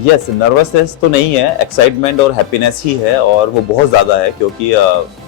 Yes, nervousness तो नहीं है, एक्साइटमेंट और हैप्पीनेस ही है और वो बहुत ज़्यादा है क्योंकि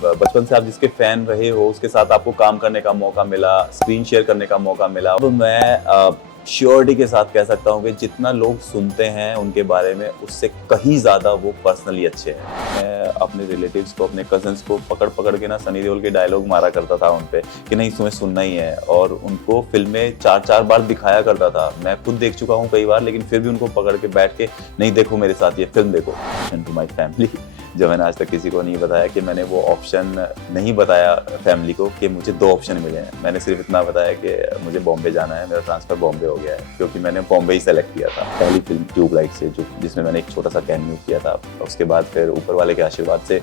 बचपन से आप जिसके फैन रहे हो उसके साथ आपको काम करने का मौका मिला, स्क्रीन शेयर करने का मौका मिला। तो मैं श्योरिटी के साथ कह सकता हूँ कि जितना लोग सुनते हैं उनके बारे में उससे कहीं ज़्यादा वो पर्सनली अच्छे हैं। मैं अपने रिलेटिव्स को, अपने कज़न्स को पकड़ के ना सनी देओल के डायलॉग मारा करता था उन पे कि नहीं तुम्हें सुनना ही है, और उनको फिल्में 4-4 बार दिखाया करता था। मैं खुद देख चुका हूँ कई बार, लेकिन फिर भी उनको पकड़ के बैठ के नहीं देखो मेरे साथ ये फिल्म देखो। एंड टू माय फैमिली, जो मैंने आज तक किसी को नहीं बताया कि मैंने वो ऑप्शन नहीं बताया फैमिली को कि मुझे 2 ऑप्शन मिले हैं। मैंने सिर्फ इतना बताया कि मुझे बॉम्बे जाना है, मेरा ट्रांसफर बॉम्बे हो गया है, क्योंकि मैंने बॉम्बे ही सेलेक्ट किया था। पहली फिल्म ट्यूबलाइट से जिसमें मैंने एक छोटा सा कैमियो किया था। उसके बाद फिर ऊपर वाले के आशीर्वाद से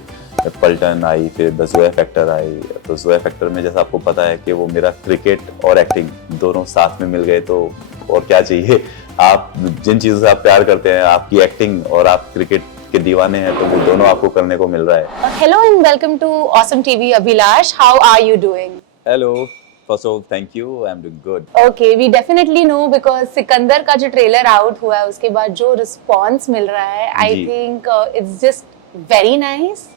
पलटन आई, फिर द ज़ोया फैक्टर आई। तो ज़ोया फैक्टर में जैसा आपको पता है कि वो मेरा क्रिकेट और एक्टिंग दोनों साथ में मिल गए, तो और क्या चाहिए। आप जिन चीज़ों से आप प्यार करते हैं, आपकी एक्टिंग और आप क्रिकेट के दीवाने हैं, तो वो दोनों आपको करने को मिल रहा है। Hello and welcome to Awesome TV, Abhilash. How are you doing? Hello, first of all thank you, I am doing good. Okay, we definitely know because Sikandar का जो ट्रेलर आउट हुआ है उसके बाद जो रिस्पॉन्स मिल रहा है, I जी। think it's just very nice.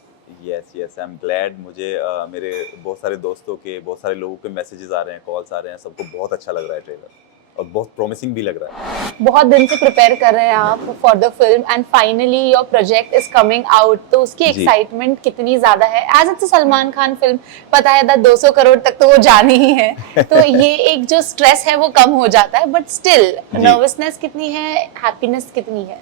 Yes, I am glad. मुझे मेरे बहुत सारे दोस्तों के, बहुत सारे लोगों के मैसेजेस आ रहे हैं, कॉल्स आ रहे हैं, सबको बहुत अच्छा लग रहा है ट्रेलर और बहुत प्रॉमिसिंग भी लग रहा है। बहुत दिन से प्रिपेयर कर रहे हैं आप for the film and finally your project is coming out, तो उसकी जी। एक्साइटमेंट कितनी ज्यादा है। As it's Salman Khan film, पता है दैट 200 करोड़ तक तो वो जानी ही है, तो ये एक जो स्ट्रेस है वो कम हो जाता है, बट स्टिल जी। नर्वसनेस कितनी है, हैप्पीनेस कितनी है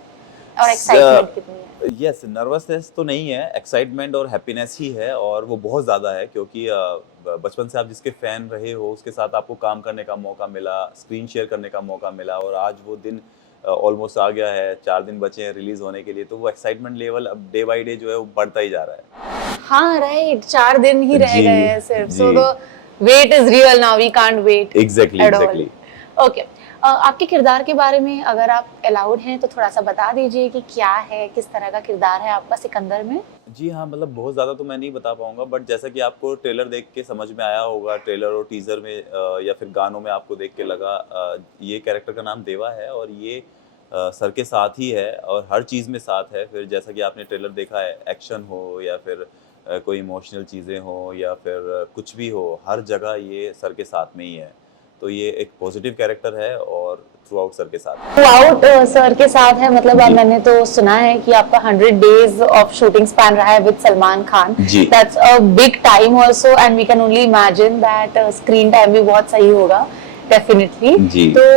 और एक्साइटमेंट कितनी है? यस, नर्वसनेस तो नहीं है, एक्साइटमेंट और हैप्पीनेस ही है और वो बहुत ज़्यादा है क्योंकि बचपन से आप जिसके फ़ैन रहे हो उसके साथ आपको काम करने का मौका मिला, स्क्रीन शेयर करने का मौका मिला, और आज वो दिन ऑलमोस्ट आ गया है, 4 दिन बचे हैं रिलीज़ होने के लिए, तो वो एक्साइटमेंट लेवल अब डे बाय डे जो है वो बढ़ता ही जा रहा है। हाँ राइट, 4 दिन ही रह जी, गए हैं सिर्फ, सो जी। The wait is real now, we can't wait exactly, at all. Exactly. Okay, आपके किरदार के बारे में अगर आप अलाउड हैं तो थोड़ा सा बता दीजिए कि क्या है, किस तरह का किरदार है आपका सिकंदर में? जी हाँ, मतलब बहुत ज़्यादा तो मैं नहीं बता पाऊँगा, बट जैसा कि आपको ट्रेलर देख के समझ में आया होगा, ट्रेलर और टीज़र में या फिर गानों में आपको देख के लगा, ये कैरेक्टर का नाम देवा है और ये सर के साथ ही है और हर चीज़ में साथ है। फिर जैसा कि आपने ट्रेलर देखा है, एक्शन हो या फिर कोई इमोशनल चीज़ें हो या फिर कुछ भी हो, हर जगह ये सर के साथ में ही है। तो ये एक पॉजिटिव कैरेक्टर है और थ्रू आउट सर के साथ है। थ्रूआउट सर के साथ है, मतलब जी। मैंने तो सुना है कि आपका 100 डेज ऑफ शूटिंग स्पैन रहा है विद सलमान खान। जी। That's a big time also and we can only imagine that screen time भी बहुत सही होगा डेफिनेटली। जी। तो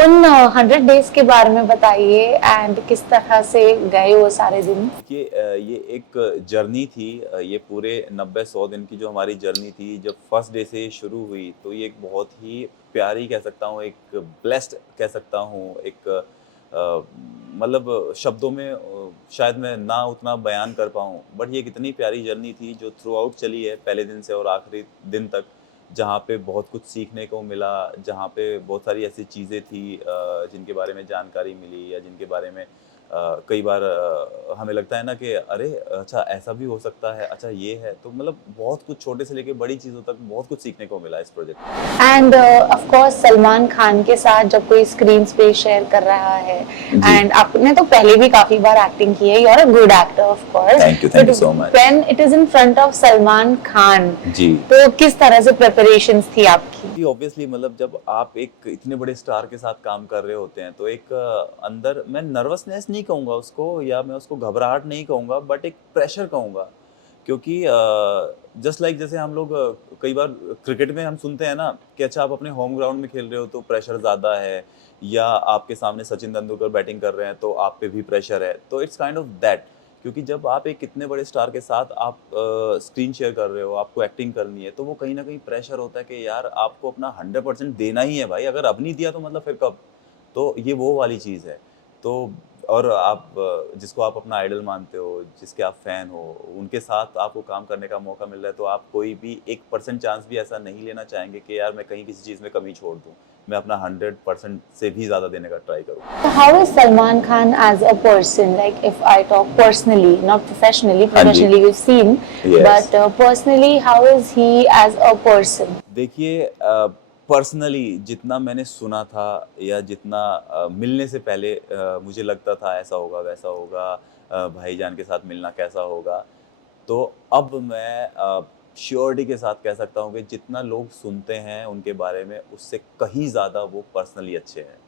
उन 100 डेज के बारे में बताइए एंड किस तरह से गए वो सारे दिन? देखिए, ये एक जर्नी थी, ये पूरे 90-100 दिन की जो हमारी जर्नी थी, जब फर्स्ट डे से शुरू हुई, तो ये एक बहुत ही प्यारी कह सकता हूँ, एक ब्लेस्ड कह सकता हूँ, एक मतलब शब्दों में शायद मैं ना उतना बयान कर पाऊँ, बट ये कितनी प्यारी जर्नी थी जो थ्रू आउट चली है पहले दिन से और आखिरी दिन तक, जहाँ पे बहुत कुछ सीखने को मिला, जहाँ पे बहुत सारी ऐसी चीज़ें थी जिनके बारे में जानकारी मिली या जिनके बारे में कई बार हमें लगता है ना कि अरे! अच्छा ऐसा भी हो सकता है, अच्छा ये है। तो मतलब बहुत कुछ छोटे से लेके बड़ी चीज़ों तक बहुत कुछ सीखने को मिला इस प्रोजेक्ट में। End of course Salman Khan के साथ जब कोई स्क्रीन पे शेयर कर रहा है, जी। एंड आपने तो पहले भी काफी बार एक्टिंग की है, you are a good actor of course, thank you so much. When it is in front of Salman Khan, जी। तो किस तरह से प्रिपरेशंस थी आपकी? जी, ऑब्वियसली मतलब जब आप एक इतने बड़े स्टार के साथ काम कर रहे होते हैं, तो एक अंदर मैं नर्वसनेस नहीं कहूँगा उसको या मैं उसको घबराहट नहीं कहूँगा, बट एक प्रेशर कहूँगा। क्योंकि जस्ट लाइक जैसे हम लोग कई बार क्रिकेट में हम सुनते हैं ना कि अच्छा आप अपने होम ग्राउंड में खेल रहे हो तो प्रेशर ज़्यादा है, या आपके सामने सचिन तेंदुलकर बैटिंग कर रहे हैं तो आप पे भी प्रेशर है। तो इट्स काइंड ऑफ दैट, क्योंकि जब आप एक इतने बड़े स्टार के साथ आप स्क्रीन शेयर कर रहे हो, आपको एक्टिंग करनी है, तो वो कहीं न कहीं प्रेशर होता है कि यार आपको अपना 100% देना ही है भाई, अगर अब नहीं दिया तो मतलब फिर कब? तो ये वो वाली चीज़ है। तो और आप जिसको आप अपना आइडल मानते हो, जिसके आप फ़ैन हो, उनके साथ आपको काम करने का मौका मिल रहा है, तो आप कोई भी 1% चांस भी ऐसा नहीं लेना चाहेंगे कि यार मैं कहीं किसी चीज़ में कमी छोड़ दूँ। मैं अपना 100% से भी ज़्यादा देने का ट्राई करूँ। So how is Salman Khan as a person? Like if I talk personally, not professionally, हाँ जी। professionally we've seen, Yes. but personally, how is he as a person? देखिए, पर्सनली जितना मैंने सुना था या जितना मिलने से पहले मुझे लगता था ऐसा होगा वैसा होगा, भाईजान के साथ मिलना कैसा होगा, तो अब मैं श्योरिटी के साथ कह सकता हूँ कि जितना लोग सुनते हैं उनके बारे में उससे कहीं ज़्यादा वो पर्सनली अच्छे हैं।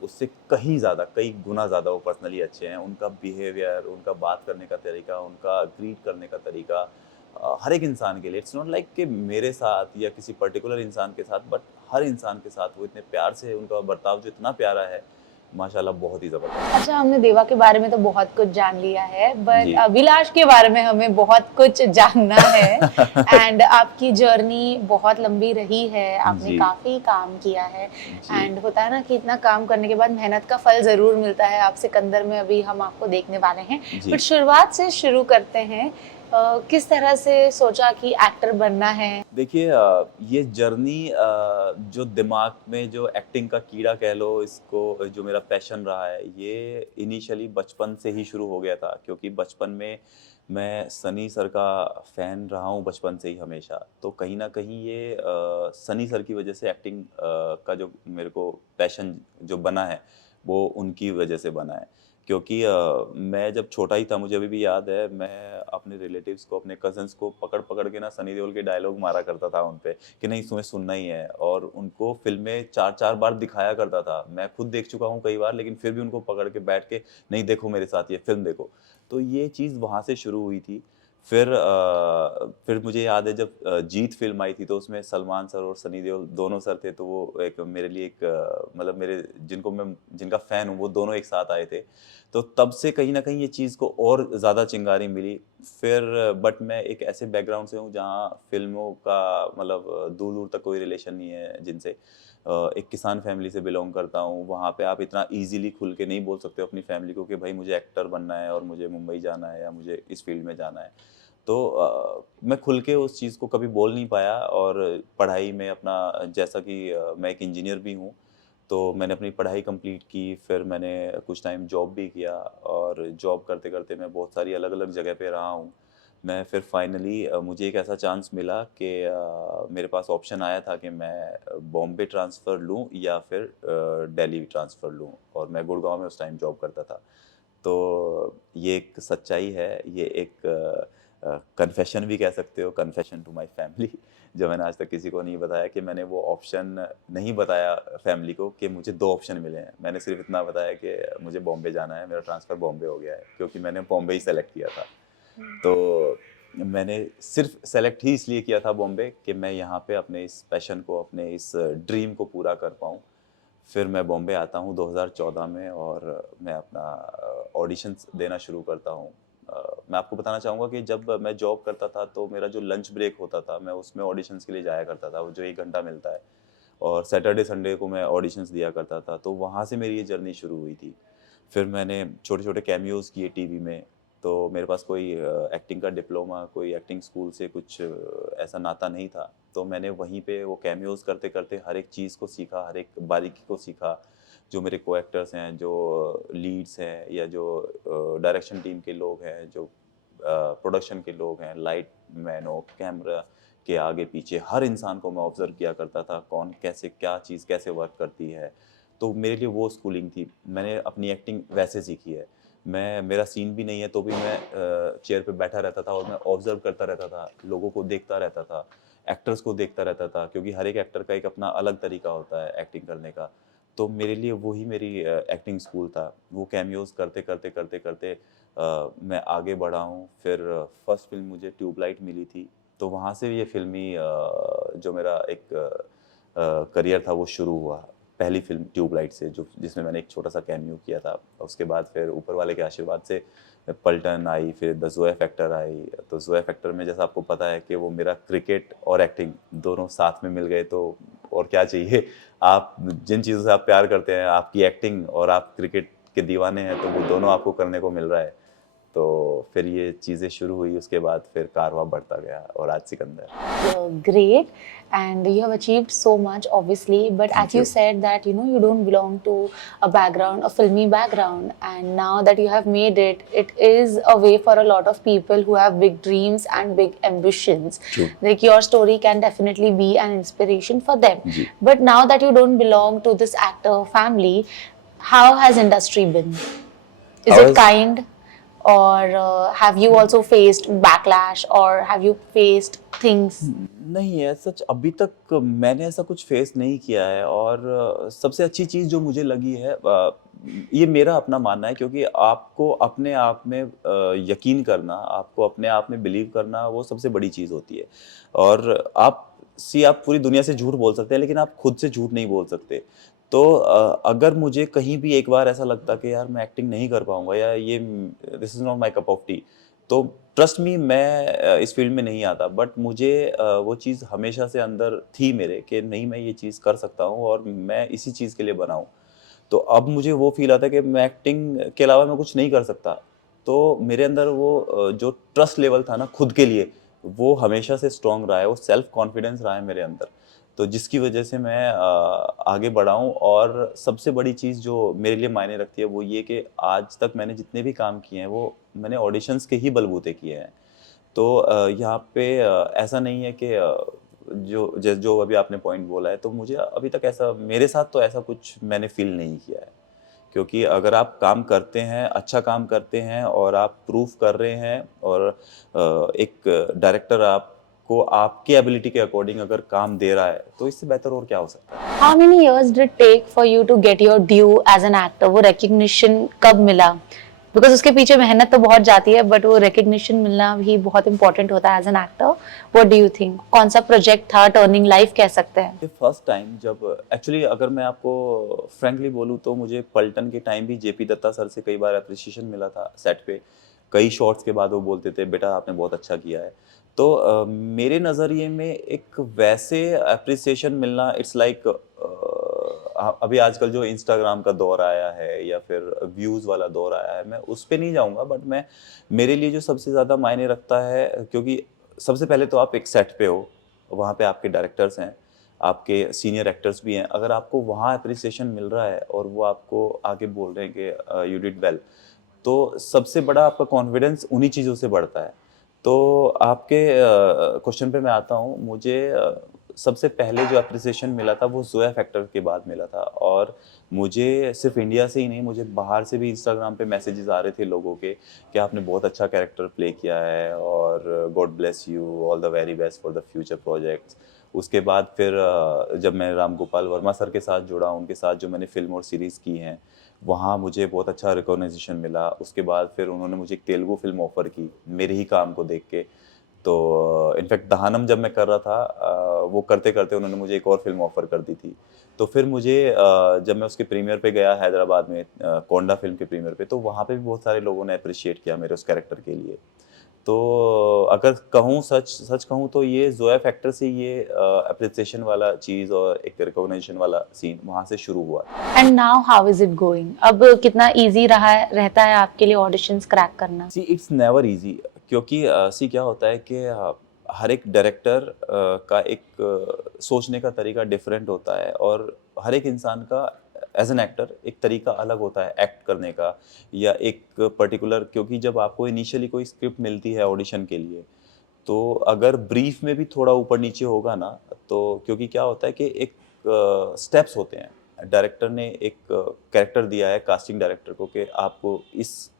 उससे कहीं ज़्यादा, कई गुना ज़्यादा वो पर्सनली अच्छे हैं। उनका बिहेवियर, उनका बात करने का तरीका, उनका ग्रीट करने का तरीका हर एक इंसान के लिए, इट्स नॉट लाइक कि मेरे साथ या किसी पर्टिकुलर इंसान के साथ, बट हर इंसान के साथ वो इतने प्यार से, उनका बर्ताव जो इतना प्यारा है, माशाल्लाह बहुत ही ज़बरदस्त। अच्छा, हमने देवा के बारे में तो बहुत कुछ जान लिया है, बट जी। अभिलाष के बारे में हमें बहुत कुछ जानना है। एंड आपकी जर्नी बहुत लंबी रही है, आपने जी। काफी काम किया है। जी। एंड होता है ना कि इतना काम करने के बाद मेहनत का फल जरूर मिलता है। आप सिकंदर में अभी हम आपको देखने वाले हैं, जी। बट शुरुआत से शुरू करते हैं। किस तरह से सोचा कि एक्टर बनना है? देखिए ये जर्नी जो दिमाग में जो एक्टिंग का कीड़ा कह लो इसको, जो मेरा पैशन रहा है, ये इनिशियली बचपन से ही शुरू हो गया था, क्योंकि बचपन में मैं सनी सर का फ़ैन रहा हूँ बचपन से ही हमेशा। तो कहीं न कहीं ये सनी सर की वज़ह से एक्टिंग का जो मेरे को पैशन जो बना है, वो उनकी वज़ह से बना है। क्योंकि मैं जब छोटा ही था, मुझे अभी भी याद है, मैं अपने रिलेटिव्स को, अपने कज़िन्स को पकड़-पकड़ के ना सनी देओल के डायलॉग मारा करता था उन पे, कि नहीं तुम्हें सुनना ही है, और उनको फ़िल्में 4-4 बार दिखाया करता था। मैं खुद देख चुका हूँ कई बार, लेकिन फिर भी उनको पकड़ के बैठ के, नहीं देखो मेरे साथ ये फ़िल्म देखो। तो ये चीज़ वहाँ से शुरू हुई थी। फिर मुझे याद है जब जीत फ़िल्म आई थी, तो उसमें सलमान सर और सनी देओल दोनों सर थे, तो वो एक मेरे लिए एक मतलब मेरे जिनका फ़ैन हूँ, वो दोनों एक साथ आए थे। तो तब से कहीं न कहीं ये चीज़ को और ज़्यादा चिंगारी मिली। फिर बट मैं एक ऐसे बैकग्राउंड से हूँ जहाँ फ़िल्मों का मतलब दूर-दूर तक कोई रिलेशन नहीं है जिनसे। एक किसान फैमिली से बिलॉन्ग करता हूँ, वहाँ पे आप इतना ईज़िली खुल के नहीं बोल सकते हो अपनी फैमिली को कि भाई मुझे एक्टर बनना है और मुझे मुंबई जाना है या मुझे इस फ़ील्ड में जाना है। तो मैं खुल के उस चीज़ को कभी बोल नहीं पाया, और पढ़ाई में अपना, जैसा कि मैं एक इंजीनियर भी हूँ, तो मैंने अपनी पढ़ाई कंप्लीट की, फिर मैंने कुछ टाइम जॉब भी किया, और जॉब करते-करते मैं बहुत सारी अलग-अलग जगह पे रहा हूँ। मैं फिर फाइनली मुझे एक ऐसा चांस मिला कि मेरे पास ऑप्शन आया था कि मैं बॉम्बे ट्रांसफ़र लूँ या फिर दिल्ली ट्रांसफ़र लूँ, और मैं गुड़गाँव में उस टाइम जॉब करता था। तो ये एक सच्चाई है, ये एक कन्फेशन भी कह सकते हो, कन्फेशन टू माय फैमिली जो मैंने आज तक किसी को नहीं बताया, कि मैंने वो ऑप्शन नहीं बताया फैमिली को कि मुझे 2 ऑप्शन मिले हैं। मैंने सिर्फ़ इतना बताया कि मुझे बॉम्बे जाना है, मेरा ट्रांसफ़र बॉम्बे हो गया है, क्योंकि मैंने बॉम्बे ही सेलेक्ट किया था। तो मैंने सिर्फ़ सेलेक्ट ही इसलिए किया था बॉम्बे कि मैं यहाँ पे अपने इस पैशन को, अपने इस ड्रीम को पूरा कर पाऊँ। फिर मैं बॉम्बे आता हूँ 2014 में, और मैं अपना ऑडिशंस देना शुरू करता हूँ। मैं आपको बताना चाहूँगा कि जब मैं जॉब करता था, तो मेरा जो लंच ब्रेक होता था, मैं उसमें ऑडिशंस के लिए जाया करता था, वो जो 1 घंटा मिलता है, और सैटरडे संडे को मैं ऑडिशंस दिया करता था, तो वहाँ से मेरी ये जर्नी शुरू हुई थी। फिर मैंने छोटे-छोटे कैमियोज़ किए टीवी में, तो मेरे पास कोई एक्टिंग का डिप्लोमा, कोई एक्टिंग स्कूल से कुछ ऐसा नाता नहीं था। तो मैंने वहीं पे वो कैमियोज़ करते-करते हर एक चीज़ को सीखा, हर एक बारीकी को सीखा। जो मेरे को-एक्टर्स हैं, जो लीड्स हैं, या जो डायरेक्शन टीम के लोग हैं, जो प्रोडक्शन के लोग हैं, लाइट मैन हो, कैमरा के आगे-पीछे, हर इंसान को मैं ऑब्ज़र्व किया करता था, कौन कैसे क्या चीज़ कैसे वर्क करती है। तो मेरे लिए वो स्कूलिंग थी। मैंने अपनी एक्टिंग वैसे सीखी है। मेरा सीन भी नहीं है, तो भी मैं चेयर पे बैठा रहता था, और मैं ऑब्ज़र्व करता रहता था, लोगों को देखता रहता था, एक्टर्स को देखता रहता था, क्योंकि हर एक एक्टर का एक अपना अलग तरीका होता है एक्टिंग करने का। तो मेरे लिए वही मेरी एक्टिंग स्कूल था। वो कैमियोज़ करते-करते मैं आगे बढ़ा हूँ। फिर फर्स्ट फ़िल्म मुझे ट्यूबलाइट मिली थी, तो वहाँ से ये फ़िल्मी जो मेरा एक करियर था वो शुरू हुआ। पहली फ़िल्म ट्यूबलाइट से, जो जिसमें मैंने एक छोटा-सा कैमियो किया था। उसके बाद फिर ऊपर वाले के आशीर्वाद से पलटन आई, फिर द ज़ोया फैक्टर आई। तो ज़ोया फैक्टर में जैसा आपको पता है कि वो मेरा क्रिकेट और एक्टिंग दोनों साथ में मिल गए, तो और क्या चाहिए? आप जिन चीज़ों से आप प्यार करते हैं, आपकी एक्टिंग, और आप क्रिकेट के दीवाने हैं, तो वो दोनों आपको करने को मिल रहा है। तो फिर ये चीज़ें शुरू हुई, उसके बाद फिर कारवां बढ़ता गया और आज Sikandar. Great, and you have achieved so much, obviously. But Thank as you you. said that you don't belong to a background, a filmy background, and now that you have made it, it is a way for a lot of people who have big dreams and big ambitions. True. Like your story can definitely be an inspiration for them. Ji. But now that you don't belong to this actor family, how has industry been? Is How it has- kind, or have you also faced backlash, or have you faced things? नहीं है सच, अभी तक मैंने ऐसा कुछ face नहीं किया है। और सबसे अच्छी चीज़ जो मुझे लगी है, ये मेरा अपना मानना है, क्योंकि आपको अपने आप में यकीन करना, आपको अपने आप में बिलीव करना, वो सबसे बड़ी चीज़ होती है। और आप पूरी दुनिया से झूठ बोल सकते हैं, लेकिन आप खुद से झूठ नहीं बोल सकते। तो अगर मुझे कहीं भी एक बार ऐसा लगता कि यार मैं एक्टिंग नहीं कर पाऊँगा, या ये this is not my cup of T, तो ट्रस्ट मी, मैं इस फील्ड में नहीं आता। बट मुझे वो चीज़ हमेशा से अंदर थी मेरे, कि नहीं, मैं ये चीज़ कर सकता हूँ और मैं इसी चीज़ के लिए बना हूँ। तो अब मुझे वो फ़ील आता है कि मैं एक्टिंग के अलावा मैं कुछ नहीं कर सकता। तो मेरे अंदर वो जो ट्रस्ट लेवल था ना खुद के लिए, वो हमेशा से स्ट्रॉन्ग रहा है, वो सेल्फ कॉन्फिडेंस रहा है मेरे अंदर। तो जिसकी वजह से मैं आगे बढ़ा हूँ। और सबसे बड़ी चीज़ जो मेरे लिए मायने रखती है, वो ये कि आज तक मैंने जितने भी काम किए हैं, वो मैंने ऑडिशंस के ही बलबूते किए हैं। तो यहाँ पे ऐसा नहीं है कि जो अभी आपने पॉइंट बोला है, तो मुझे अभी तक ऐसा, मेरे साथ तो ऐसा कुछ मैंने फ़ील नहीं किया है। क्योंकि अगर आप काम करते हैं, अच्छा काम करते हैं और आप प्रूव कर रहे हैं, और एक डायरेक्टर आपको आपकी एबिलिटी के अकॉर्डिंग अगर काम दे रहा है, तो इससे बेहतर और क्या हो सकता है? How many years did it take for you to get your due as an actor? वो recognition कब मिला? Because उसके पीछे मेहनत तो बहुत जाती है, but वो recognition मिलना भी बहुत important होता है as an actor. What do you think? कौन सा project था, turning life कह सकते हैं? ये फर्स्ट टाइम जब, एक्चुअली अगर मैं आपको फ्रैंकली बोलूँ, तो मुझे पलटन के टाइम भी जेपी दत्ता सर से कई बार अप्रिसिएशन मिला था सेट पे। कई शॉट्स के बाद वो बोलते थे, बेटा आपने बहुत अच्छा किया है। तो मेरे नज़रिए में एक वैसे अप्रिसिएशन मिलना, इट्स लाइक अभी आजकल जो इंस्टाग्राम का दौर आया है, या फिर व्यूज़ वाला दौर आया है, मैं उस पे नहीं जाऊँगा। बट मैं, मेरे लिए जो सबसे ज़्यादा मायने रखता है, क्योंकि सबसे पहले तो आप एक सेट पे हो, वहाँ पे आपके डायरेक्टर्स हैं, आपके सीनियर एक्टर्स भी हैं। अगर आपको वहाँ एप्रिसिएशन मिल रहा है और वो आपको आगे बोल रहे हैं कि यू डिड वेल, तो सबसे बड़ा आपका कॉन्फिडेंस उन्हीं चीज़ों से बढ़ता है। तो आपके क्वेश्चन पे मैं आता हूँ। मुझे सबसे पहले जो एप्रिसिएशन मिला था, वो ज़ोया फैक्टर के बाद मिला था। और मुझे सिर्फ इंडिया से ही नहीं, मुझे बाहर से भी इंस्टाग्राम पे मैसेजेस आ रहे थे लोगों के कि आपने बहुत अच्छा कैरेक्टर प्ले किया है, और God bless you, all the very best for the future projects. उसके बाद फिर जब मैं राम गोपाल वर्मा सर के साथ जुड़ा, उनके साथ जो मैंने फ़िल्म और सीरीज़ की हैं, वहाँ मुझे बहुत अच्छा रिकॉग्निशन मिला। उसके बाद फिर उन्होंने मुझे एक तेलुगु फ़िल्म ऑफ़र की, मेरे ही काम को देख के। तो इनफैक्ट दहानम जब मैं कर रहा था, वो करते-करते उन्होंने मुझे एक और फ़िल्म ऑफ़र कर दी थी। तो फिर मुझे जब मैं उसके प्रीमियर पे गया हैदराबाद में, कोंडा फ़िल्म के प्रीमियर पे, तो वहाँ पे भी बहुत सारे लोगों ने एप्रिशिएट किया मेरे उस कैरेक्टर के लिए। तो अगर कहूँ, सच सच कहूँ, तो ये ज़ोया फैक्टर से ये एप्रिसिएशन वाला चीज़ और एक रिकॉग्निशन वाला सीन वहाँ से शुरू हुआ। And now how is it going? अब कितना easy रहता है आपके लिए auditions crack करना? सी इट्स नेवर ईज़ी, क्योंकि सी क्या होता है कि हर एक डायरेक्टर का एक सोचने का तरीका डिफरेंट होता है, और हर एक इंसान का एज एन एक्टर एक तरीका अलग होता है एक्ट करने का, या एक पर्टिकुलर, क्योंकि जब आपको इनिशियली कोई स्क्रिप्ट मिलती है ऑडिशन के लिए, तो अगर ब्रीफ में भी थोड़ा ऊपर नीचे होगा ना, तो क्योंकि क्या होता है कि एक स्टेप्स होते हैं। डायरेक्टर ने एक कैरेक्टर दिया है कास्टिंग डायरेक्टर को कि आपको इस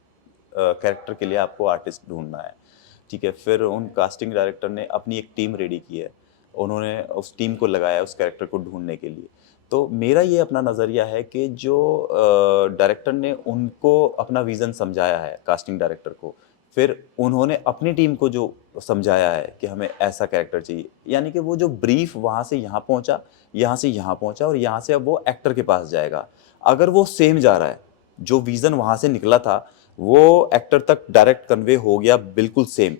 कैरेक्टर के लिए आपको आर्टिस्ट ढूंढना है, ठीक है। फिर उन कास्टिंग डायरेक्टर ने अपनी एक टीम रेडी की है, उन्होंने उस टीम को लगाया उस कैरेक्टर को ढूंढने के लिए। तो मेरा ये अपना नज़रिया है कि जो डायरेक्टर ने उनको अपना विज़न समझाया है कास्टिंग डायरेक्टर को, फिर उन्होंने अपनी टीम को जो समझाया है कि हमें ऐसा कैरेक्टर चाहिए, यानी कि वो जो ब्रीफ वहाँ से यहाँ पहुँचा, यहाँ से यहाँ पहुँचा, और यहाँ से अब वो एक्टर के पास जाएगा। अगर वो सेम जा रहा है, जो विज़न वहाँ से निकला था, वो एक्टर तक डायरेक्ट कन्वे हो गया बिल्कुल सेम,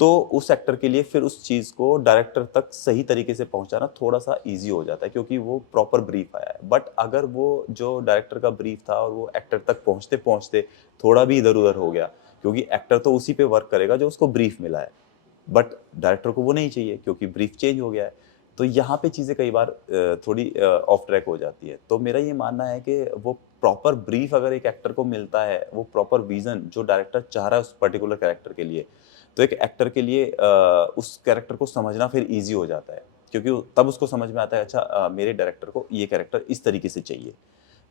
तो उस एक्टर के लिए फिर उस चीज़ को डायरेक्टर तक सही तरीके से पहुंचाना थोड़ा-सा ईज़ी हो जाता है, क्योंकि वो प्रॉपर ब्रीफ आया है। बट अगर वो जो डायरेक्टर का ब्रीफ था और वो एक्टर तक पहुँचते-पहुँचते थोड़ा भी इधर-उधर हो गया, क्योंकि एक्टर तो उसी पे वर्क करेगा जो उसको ब्रीफ मिला है, बट डायरेक्टर को वो नहीं चाहिए क्योंकि ब्रीफ चेंज हो गया है। तो यहाँ पे चीज़ें कई बार थोड़ी ऑफ ट्रैक हो जाती है। तो मेरा ये मानना है कि वो प्रॉपर ब्रीफ अगर एक एक्टर को मिलता है, वो प्रॉपर विज़न जो डायरेक्टर चाह रहा है उस पर्टिकुलर कैरेक्टर के लिए, तो एक एक्टर के लिए उस कैरेक्टर को समझना फिर ईज़ी हो जाता है। क्योंकि तब उसको समझ में आता है, अच्छा मेरे डायरेक्टर को ये कैरेक्टर इस तरीके से चाहिए।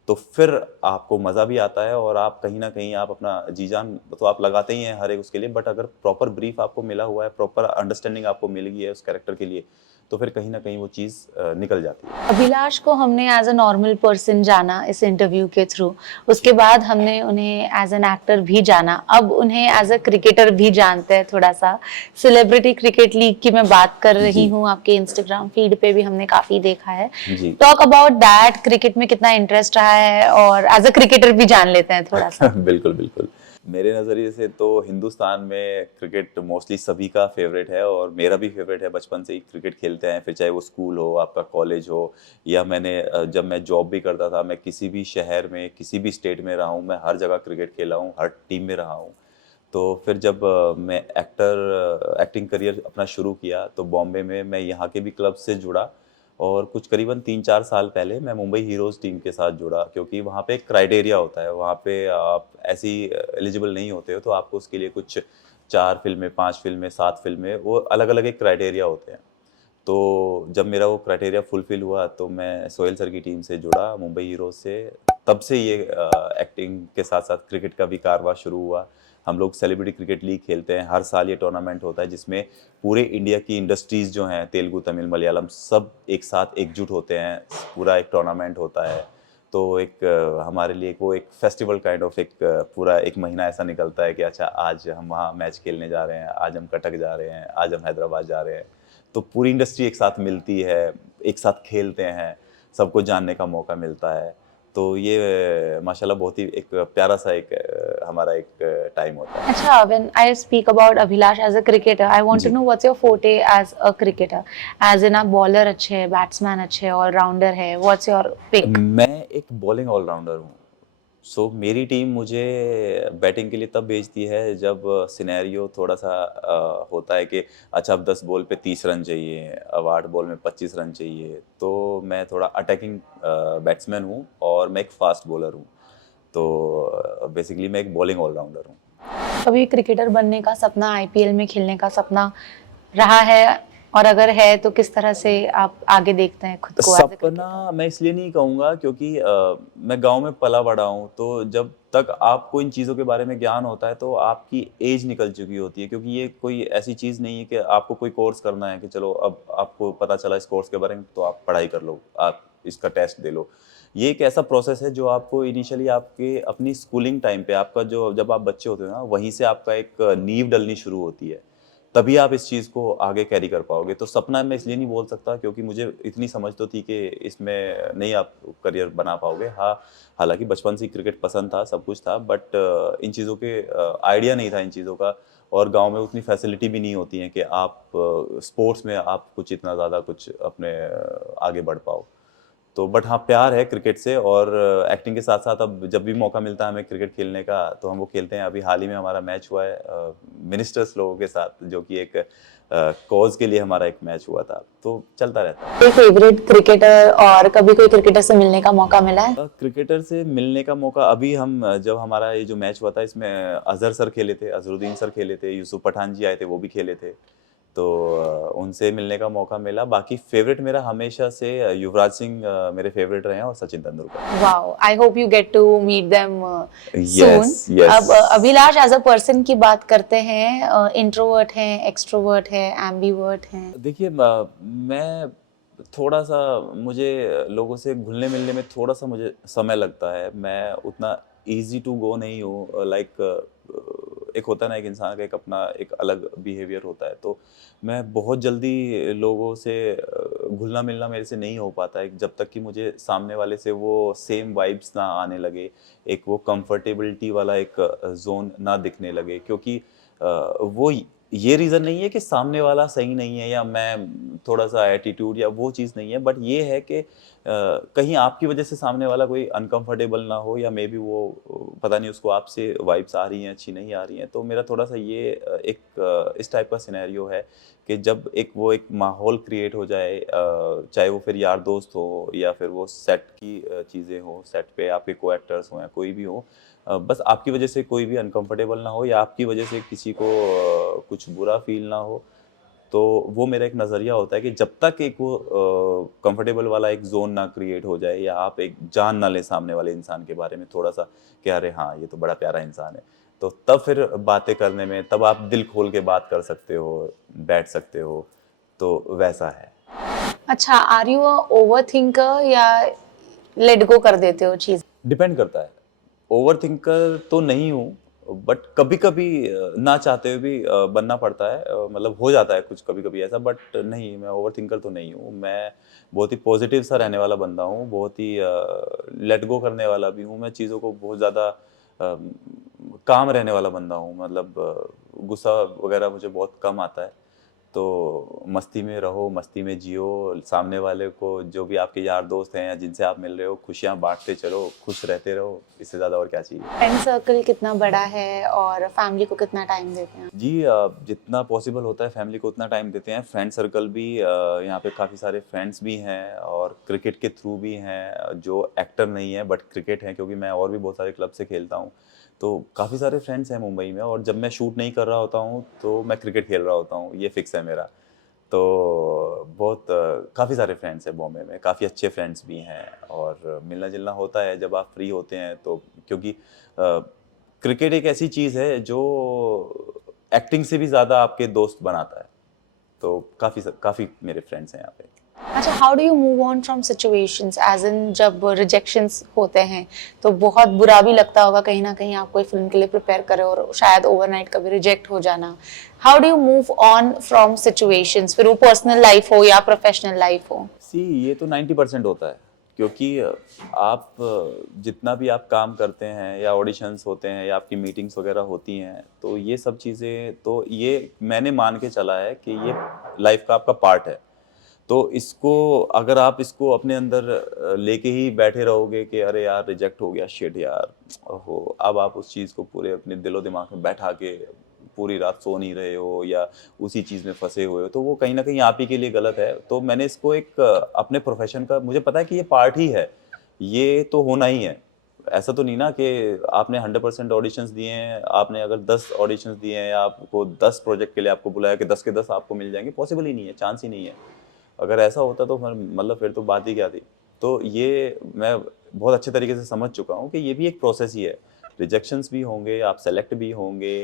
तो फिर आपको मज़ा भी आता है और आप कहीं न कहीं आप अपना जी-जान तो आप लगाते ही हैं हर एक उसके लिए, बट अगर प्रॉपर ब्रीफ आपको मिला हुआ है, प्रॉपर अंडरस्टैंडिंग आपको मिल गई है उस कैरेक्टर के लिए, तो फिर कहीं न कहीं वो चीज़ निकल जाती है। अभिलाष को हमने एज अ नॉर्मल पर्सन जाना इस इंटरव्यू के थ्रू, उसके बाद हमने उन्हें एज एन एक्टर भी जाना, अब उन्हें एज अ क्रिकेटर भी जानते हैं थोड़ा सा। सेलिब्रिटी क्रिकेट लीग की मैं बात कर रही जी। हूँ, आपके इंस्टाग्राम फीड पे भी हमने काफी देखा है। जी। टॉक अबाउट दैट, क्रिकेट में कितना इंटरेस्ट रहा है और एज अ क्रिकेटर भी जान लेते हैं थोड़ा सा। बिल्कुल, बिल्कुल। मेरे नज़रिए से तो हिंदुस्तान में क्रिकेट मोस्टली सभी का फ़ेवरेट है और मेरा भी फ़ेवरेट है, बचपन से ही क्रिकेट खेलते हैं, फिर चाहे वो स्कूल हो, आपका कॉलेज हो या मैंने जब मैं जॉब भी करता था, मैं किसी भी शहर में, किसी भी स्टेट में रहा हूँ, मैं हर जगह क्रिकेट खेला हूँ, हर टीम में रहा हूँ। तो फिर जब मैं एक्टिंग करियर अपना शुरू किया, तो बॉम्बे में मैं यहाँ के भी क्लब से जुड़ा और कुछ करीबन 3-4 साल पहले मैं मुंबई हीरोज़ टीम के साथ जुड़ा क्योंकि वहाँ पे एक क्राइटेरिया होता है, वहाँ पे आप ऐसे ही एलिजिबल नहीं होते हो, तो आपको उसके लिए कुछ 4 फ़िल्में, 5 फ़िल्में, 7 फ़िल्में, वो अलग-अलग एक क्राइटेरिया होते हैं। तो जब मेरा वो क्राइटेरिया फुलफ़िल हुआ, तो मैं सोहेल सर की टीम से जुड़ा, मुंबई हीरोज़ से। तब से ये एक्टिंग के साथ-साथ क्रिकेट का भी कारवां शुरू हुआ। हम लोग सेलिब्रिटी क्रिकेट लीग खेलते हैं, हर साल ये टूर्नामेंट होता है जिसमें पूरे इंडिया की इंडस्ट्रीज़ जो हैं, तेलुगु, तमिल, मलयालम सब एक साथ एकजुट होते हैं, पूरा एक टूर्नामेंट होता है। तो एक हमारे लिए वो एक फेस्टिवल काइंड ऑफ एक पूरा 1 महीना ऐसा निकलता है कि अच्छा आज हम वहाँ मैच खेलने जा रहे हैं, आज हम कटक जा रहे हैं, आज हम हैदराबाद जा रहे हैं। तो पूरी इंडस्ट्री एक साथ मिलती है, एक साथ खेलते हैं, सबको जानने का मौका मिलता है। तो ये माशाल्लाह बहुत ही एक प्यारा-सा एक हमारा एक टाइम होता है। अच्छा, when I speak about Abhilash as a cricketer, I want to जी। know what's your forte as a cricketer? As in आप बॉलर अच्छे हैं, बैट्समैन अच्छे हैं, ऑलराउंडर है, what's your pick? मैं एक बॉलिंग ऑलराउंडर हूँ। सो मेरी टीम मुझे बैटिंग के लिए तब भेजती है जब सिनेरियो थोड़ा-सा होता है कि अच्छा अब 10 बॉल पे 30 रन चाहिए, अब 8 बॉल में 25 रन चाहिए। तो मैं थोड़ा अटैकिंग बैट्समैन हूँ और मैं एक फास्ट बॉलर हूँ। तो बेसिकली मैं एक बॉलिंग ऑलराउंडर हूँ। कभी क्रिकेटर बनने का सपना, आईपीएल में खेलने का सपना रहा है, और अगर है तो किस तरह से आप आगे देखते हैं खुद को एज अ क्रिकेटर? सपना मैं इसलिए नहीं कहूँगा क्योंकि मैं गाँव में पला-बड़ा हूँ, तो जब तक आपको इन चीज़ों के बारे में ज्ञान होता है, तो आपकी एज निकल चुकी होती है क्योंकि ये कोई ऐसी चीज़ नहीं है कि आपको कोई कोर्स करना है कि चलो अब आपको पता चला इस कोर्स के बारे में, तो आप पढ़ाई कर लो, आप इसका टेस्ट दे लो। ये एक ऐसा प्रोसेस है जो आपको इनिशियली आपके अपनी स्कूलिंग टाइम पे आपका जो जब आप बच्चे होते हो ना, वहीं से आपका एक नींव डलनी शुरू होती है। तभी आप इस चीज़ को आगे कैरी कर पाओगे। तो सपना मैं इसलिए नहीं बोल सकता क्योंकि मुझे इतनी समझ तो थी कि इसमें नहीं आप करियर बना पाओगे। हाँ, हालाँकि बचपन से ही क्रिकेट पसंद था, सब कुछ था बट इन चीज़ों के आइडिया नहीं था इन चीज़ों का और गाँव में उतनी फैसिलिटी भी नहीं होती है कि आप स्पोर्ट्स में आप कुछ इतना ज़्यादा कुछ अपने आगे बढ़ पाओ। तो बट हाँ, प्यार है क्रिकेट से और एक्टिंग के साथ-साथ अब जब भी मौका मिलता है हमें क्रिकेट खेलने का, तो हम वो खेलते हैं। अभी हाल ही में हमारा मैच हुआ है मिनिस्टर्स लोगों के साथ, जो कि एक कॉज़ के लिए हमारा एक मैच हुआ था, तो चलता रहता है। कोई फेवरेट क्रिकेटर और कभी कोई क्रिकेटर से मिलने का मौका मिला है? क्रिकेटर से मिलने का मौका अभी हम जब हमारा ये जो मैच हुआ था, इसमें अज़हर सर खेले थे, अज़हरुद्दीन सर खेले थे, यूसुफ पठान जी आए थे, वो भी खेले थे। तो उनसे मिलने का मौका मिला। बाकी फ़ेवरेट मेरा हमेशा से युवराज सिंह मेरे फ़ेवरेट रहे हैं और Sachin Tendulkar. Wow, I hope you get to meet them yes, soon. Yes. अब अभिलाष एज अ पर्सन की बात करते हैं, इंट्रोवर्ट हैं, एक्सट्रोवर्ट है, एम्बीवर्ट हैं? देखिए मैं थोड़ा-सा मुझे लोगों से घुलने-मिलने में थोड़ा-सा मुझे समय लगता है। मैं उतना ईज़ी टू गो नहीं हूँ लाइक एक होता है ना एक इंसान का एक अपना एक अलग बिहेवियर होता है। तो मैं बहुत जल्दी लोगों से घुलना-मिलना मेरे से नहीं हो पाता है जब तक कि मुझे सामने वाले से वो सेम वाइब्स ना आने लगे, एक वो कंफर्टेबिलिटी वाला एक ज़ोन ना दिखने लगे क्योंकि वो ये रीज़न नहीं है कि सामने वाला सही नहीं है या मैं थोड़ा-सा एटीट्यूड या वो चीज़ नहीं है, बट ये है कि कहीं आपकी वज़ह से सामने वाला कोई अनकम्फ़र्टेबल ना हो या मेबी वो पता नहीं उसको आपसे वाइब्स आ रही हैं, अच्छी नहीं आ रही हैं। तो मेरा थोड़ा-सा ये इस टाइप का सिनेरियो है कि जब एक माहौल क्रिएट हो जाए, चाहे वो फिर यार दोस्त हो या फिर वो सेट की चीज़ें हों, सेट पे आपके को-एक्टर्स हों या कोई भी हो, बस आपकी वजह से कोई भी अनकंफर्टेबल ना हो या आपकी वजह से किसी को कुछ बुरा फ़ील ना हो, तो वो मेरा एक नज़रिया होता है कि जब तक एक वो कंफर्टेबल वाला एक ज़ोन ना क्रिएट हो जाए या आप एक जान ना लें सामने वाले इंसान के बारे में थोड़ा-सा कि अरे हाँ, ये तो बड़ा प्यारा इंसान है। तो तब फिर बातें करने में तब आप दिल खोल के बात कर सकते हो, बैठ सकते हो, तो वैसा है। अच्छा, आर यू अ ओवरथिंकर या लेट गो कर देते हो चीज़? डिपेंड करता है। ओवरथिंकर तो नहीं हूँ, बट कभी-कभी ना चाहते हुए भी बनना पड़ता है, मतलब हो जाता है कुछ कभी-कभी ऐसा, बट नहीं, मैं ओवरथिंकर तो नहीं हूँ। मैं बहुत ही पॉज़िटिव सा रहने वाला बंदा हूँ, बहुत ही लेट गो करने वाला भी हूँ। मैं चीज़ों को बहुत ज़्यादा काम रहने वाला बंदा हूँ, मतलब गुस्सा वगैरह मुझे बहुत कम आता है। तो मस्ती में रहो, मस्ती में जियो, सामने वाले को जो भी आपके यार दोस्त हैं या जिनसे आप मिल रहे हो, खुशियाँ बाँटते चलो, खुश रहते रहो, इससे ज़्यादा और क्या चाहिए। फ्रेंड सर्कल कितना बड़ा है और फैमिली को कितना टाइम देते हैं? जी, जितना पॉसिबल होता है फैमिली को उतना टाइम देते हैं। फ्रेंड सर्कल भी यहाँ पे काफ़ी सारे फ्रेंड्स भी हैं और क्रिकेट के थ्रू भी हैं, जो एक्टर नहीं है बट क्रिकेट हैं, क्योंकि मैं और भी बहुत सारे क्लब से खेलता हूँ। तो काफ़ी सारे फ्रेंड्स हैं मुंबई में और जब मैं शूट नहीं कर रहा होता हूँ, तो मैं क्रिकेट खेल रहा होता हूँ, ये फिक्स है मेरा। तो बहुत काफ़ी सारे फ्रेंड्स हैं बॉम्बे में, काफ़ी अच्छे फ्रेंड्स भी हैं और मिलना-जुलना होता है जब आप फ्री होते हैं तो, क्योंकि क्रिकेट एक ऐसी चीज़ है जो एक्टिंग से भी ज़्यादा आपके दोस्त बनाता है। तो काफ़ी मेरे फ्रेंड्स हैं यहाँ पे। अच्छा, how do you move on from situations, as in जब रिजेक्शंस होते हैं तो बहुत बुरा भी लगता होगा, कहीं ना कहीं आप कोई फिल्म के लिए प्रिपेयर करें और शायद ओवरनाइट कभी रिजेक्ट हो जाना। How do you move on from situations, फिर वो पर्सनल लाइफ हो या प्रोफेशनल लाइफ हो? सी, ये तो 90% होता है, क्योंकि आप जितना भी आप काम करते हैं या ऑडिशंस होते हैं या आपकी मीटिंग्स वगैरह होती हैं, तो ये सब चीज़ें, तो ये मैंने मान के चला है कि ये लाइफ का आपका पार्ट है। तो इसको अगर आप इसको अपने अंदर लेके ही बैठे रहोगे कि अरे यार रिजेक्ट हो गया, शिट यार, ओहो, अब आप उस चीज़ को पूरे अपने दिलो दिमाग में बैठा के पूरी रात सो नहीं रहे हो या उसी चीज़ में फँसे हुए हो, तो वो कहीं न कहीं आप ही के लिए गलत है। तो मैंने इसको एक अपने प्रोफ़ेशन का, मुझे पता है कि ये पार्ट ही है, ये तो होना ही है। ऐसा तो नहीं ना कि आपने 100% ऑडिशंस दिए हैं, आपने अगर 10 ऑडिशंस दिए हैं या आपको 10 प्रोजेक्ट के लिए आपको बुलाया कि 10 के 10 आपको मिल जाएँगे, पॉसिबल ही नहीं है, चांस ही नहीं है। अगर ऐसा होता तो फिर मतलब फिर तो बात ही क्या थी। तो ये मैं बहुत अच्छे तरीके से समझ चुका हूँ कि ये भी एक प्रोसेस ही है। रिजेक्शंस भी होंगे, आप सेलेक्ट भी होंगे,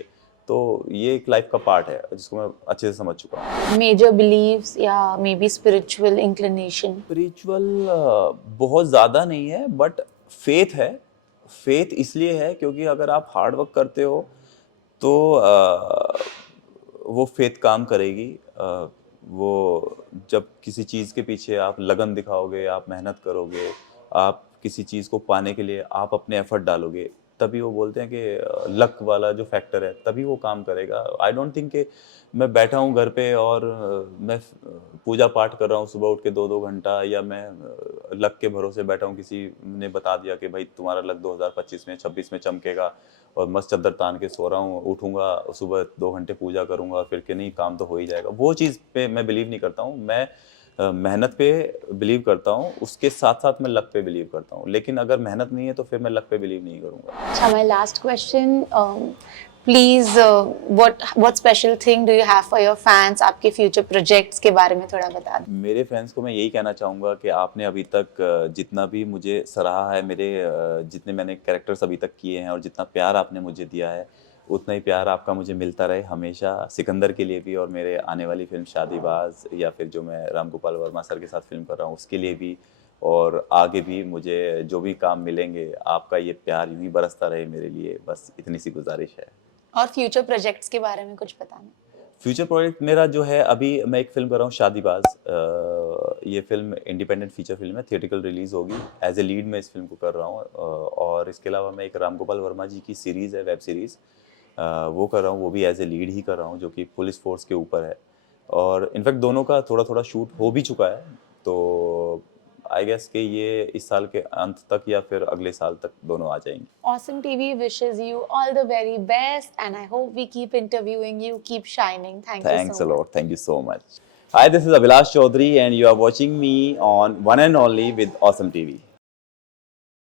तो ये एक लाइफ़ का पार्ट है जिसको मैं अच्छे से समझ चुका हूँ। मेजर बिलीव्स या may be spiritual inclination? Spiritual बहुत ज़्यादा नहीं है, बट फ़ेथ है। फ़ेथ इसलिए है क्योंकि अगर आप हार्ड वर्क करते हो तो वो फ़ेथ काम करेगी। वो जब किसी चीज़ के पीछे आप लगन दिखाओगे, आप मेहनत करोगे, आप किसी चीज़ को पाने के लिए आप अपने एफ़र्ट डालोगे, तभी वो बोलते हैं कि लक वाला जो फैक्टर है, तभी वो काम करेगा। आई डोंट थिंक कि मैं बैठा हूँ घर पे और मैं पूजा पाठ कर रहा हूँ सुबह उठ के 2-2 घंटा, या मैं लक के भरोसे बैठा हूँ, किसी ने बता दिया कि भाई तुम्हारा लक 2025 में 26 में चमकेगा और मस्त चद्दर तान के सो रहा हूँ, उठूँगा सुबह 2 घंटे पूजा करूँगा और फिर कि नहीं काम तो हो ही जाएगा। वो चीज़ पे मैं बिलीव नहीं करता हूँ। मैं मेहनत पे बिलीव करता हूँ, उसके साथ-साथ मैं लक पे बिलीव करता हूँ। लेकिन अगर मेहनत नहीं है तो फिर मैं लक पे बिलीव नहीं करूँगा। अच्छा, my last question, please, what special thing do you have for your fans? आपके future projects के बारे में थोड़ा बता दें। मेरे फैंस को मैं यही कहना चाहूँगा कि आपने अभी तक जितना भी मुझे सराहा है, मेरे जितने मैंने कैरेक्टर्स अभी तक किए हैं और जितना प्यार आपने मुझे दिया है, उतना ही प्यार आपका मुझे मिलता रहे हमेशा, सिकंदर के लिए भी और मेरे आने वाली फ़िल्म शादीबाज़, या फिर जो मैं राम गोपाल वर्मा सर के साथ फ़िल्म कर रहा हूँ उसके लिए भी, और आगे भी मुझे जो भी काम मिलेंगे, आपका ये प्यार यूँ ही बरसता रहे मेरे लिए, बस इतनी सी गुज़ारिश है। और future projects के बारे में कुछ बताना। फ्यूचर प्रोजेक्ट मेरा जो है, अभी मैं एक फ़िल्म कर रहा हूँ शादीबाज़। ये फ़िल्म इंडिपेंडेंट फीचर फ़िल्म है, थिएट्रिकल रिलीज़ होगी। एज़ ए लीड मैं इस फ़िल्म को कर रहा हूँ, और इसके अलावा मैं एक राम गोपाल वर्मा जी की सीरीज़ है, वेब सीरीज़, वो कर रहा हूँ, वो भी एज ए लीड ही कर रहा हूँ, जो कि पुलिस फोर्स के ऊपर है। और इनफैक्ट दोनों का थोड़ा थोड़ा शूट हो भी चुका है, तो आई गेस कि ये इस साल के अंत तक या फिर अगले साल तक दोनों आ जाएंगे। Awesome TV wishes you all the very best, and I hope we keep interviewing you, keep shining. Thank you Thanks so a much. lot. Thank you so much. Hi, this is Abhilash Chaudhary, and you are watching me on One and Only with Awesome TV.